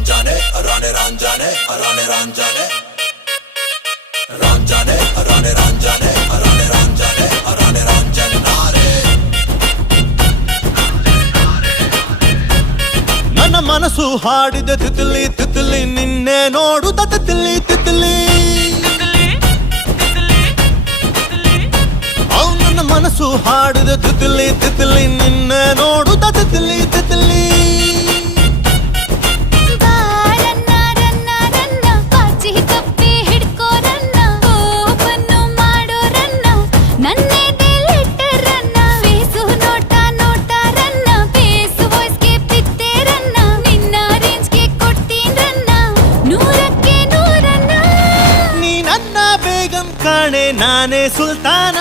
ranjane arane ranjane arane ranjane ranjane arane ranjane arane ranjane arane ranjanare ನನ್ನ ಮನಸ್ಸು ಹಾಡಿದ ತಿತ್ಲಿ ತಿತ್ಲಿ ನಿನ್ನೆ ನೋಡುತ್ತ ತಿತ್ಲಿ ತಿತ್ಲಿ ನನ್ನ ಮನಸ್ಸು ಹಾಡಿದ ತಿತ್ಲಿ ತಿತ್ಲಿ ನಿನ್ನೆ ನೋಡುತ್ತ ತಿತ್ಲಿ ತಿತ್ಲಿ ಕಾಣೆ ನಾನೇ ಸುಲ್ತಾನ